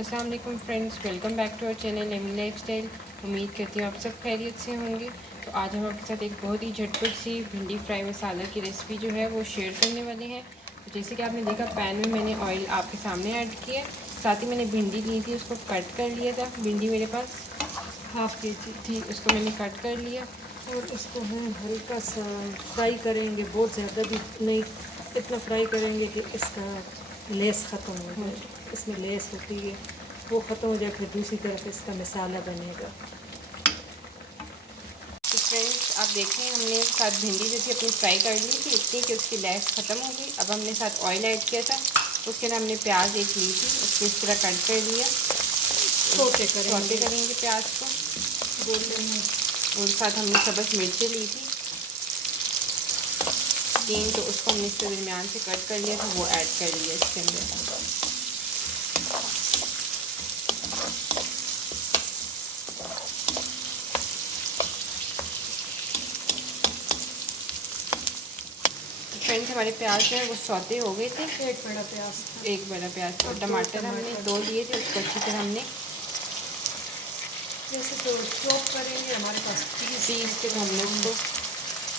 अस्सलाम वालेकुम friends, welcome back to our channel Amy lifestyle. उम्मीद करती हूँ आप सब खैरियत से होंगे। तो आज हम आपके साथ एक बहुत ही झटपट सी भिंडी फ्राई मसाला की रेसिपी जो है वो शेयर करने वाले हैं। तो जैसे कि आपने देखा, पैन में मैंने ऑयल आपके सामने ऐड किया, साथ ही मैंने भिंडी ली थी, उसको कट कर लिया था। भिंडी मेरे पास हाफ के जी थी, उसको मैंने कट कर लिया और इसको हम हल्का सा फ्राई करेंगे, बहुत ज़्यादा भी नहीं, इतना फ्राई करेंगे कि इसका लेस ख़त्म हो जाए। इसमें लेस होती है, वो ख़त्म हो जाए, फिर दूसरी तरफ इसका मसाला बनेगा। तो फ्रेंड्स आप देखें, हमने साथ भिंडी जो थी अपनी फ्राई कर ली थी इतनी कि उसकी लैस ख़त्म हो गई। अब हमने साथ ऑयल ऐड किया था, उसके अंदर हमने प्याज एक ली थी, उसको इस तरह कट कर लिया। सौते करेंगे प्याज को गोल्डन। और साथ हमने सब्ज़ मिर्चें ली थी 3, तो उसको हमने इसके दरमियान से कट कर लिया था, वो ऐड कर लिया इसके अंदर। फ्रेंड्स हमारे प्याज जो है वो सौते हो गए थे। एक बड़ा प्याज और टमाटर हमने 2 लिए थे, उसको अच्छी तरह हमने जैसे तो चॉप करेंगे, हमारे पास पीस के हमने उसको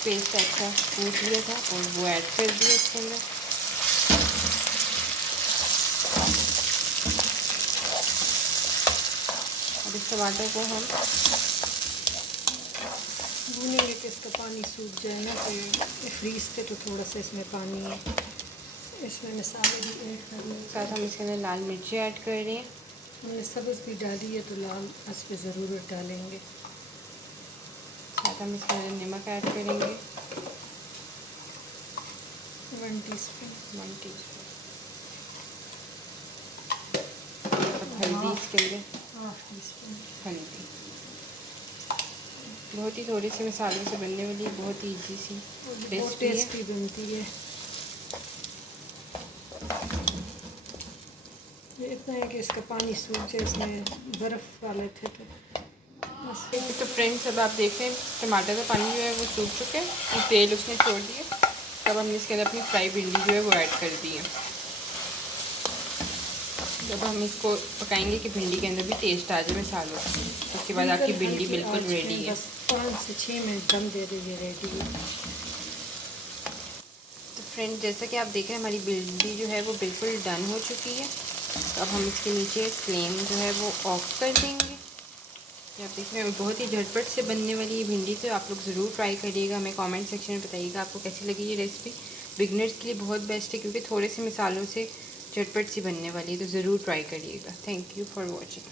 पेस्ट अच्छा कूट लिया था और वो ऐड कर दिया इसके अंदर। अब इस टमाटर को हम भूनेंगे कि इसका पानी सूख जाए ना, तो फ्रीज थे तो थोड़ा सा इसमें पानी है, इसमें मसाले भी ऐड करने। साथ हम इसके अंदर लाल मिर्ची ऐड कर रहे हैं। हमने सब्ज़ भी डाली है तो लाल इस पर ज़रूर डालेंगे। साथ हम इसके अंदर नमक ऐड करेंगे 1 टीस्पून। 1 टीस्पून। हल्दी इसके अंदर हाफ टीस्पून हल्दी। बहुत ही थोड़े से मसालों से बनने वाली बहुत ही ईजी सी बहुत टेस्टी बनती है। ये इतना है कि इसका पानी सूख जाए, इसमें बर्फ़ वाले थे तो बस। तो फ्रेंड्स अब आप देख रहे हैं टमाटर का पानी जो है वो सूख चुके हैं और तेल उसने छोड़ दिया। तब हमने इसके अंदर अपनी फ्राई भिंडी जो है वो ऐड कर दी है। जब हम इसको पकाएंगे कि भिंडी के अंदर भी टेस्ट आ जाए मसालों का, उसके बाद आपकी भिंडी बिल्कुल रेडी है। बस 5 से 6 मिनट दम दे दीजिए, रेडी है। तो फ्रेंड्स जैसा कि आप देख रहे हैं हमारी भिंडी जो है वो बिल्कुल डन हो चुकी है। तो अब हम इसके नीचे फ्लेम जो है वो ऑफ कर देंगे। आप देख रहे हैं बहुत ही झटपट से बनने वाली ये भिंडी, तो आप लोग ज़रूर ट्राई करिएगा। हमें कमेंट सेक्शन में बताइएगा आपको कैसी लगी ये रेसिपी। बिगनर्स के लिए बहुत बेस्ट है क्योंकि थोड़े से मसालों से झटपट सी बनने वाली है, तो ज़रूर ट्राई करिएगा। Thank you for watching.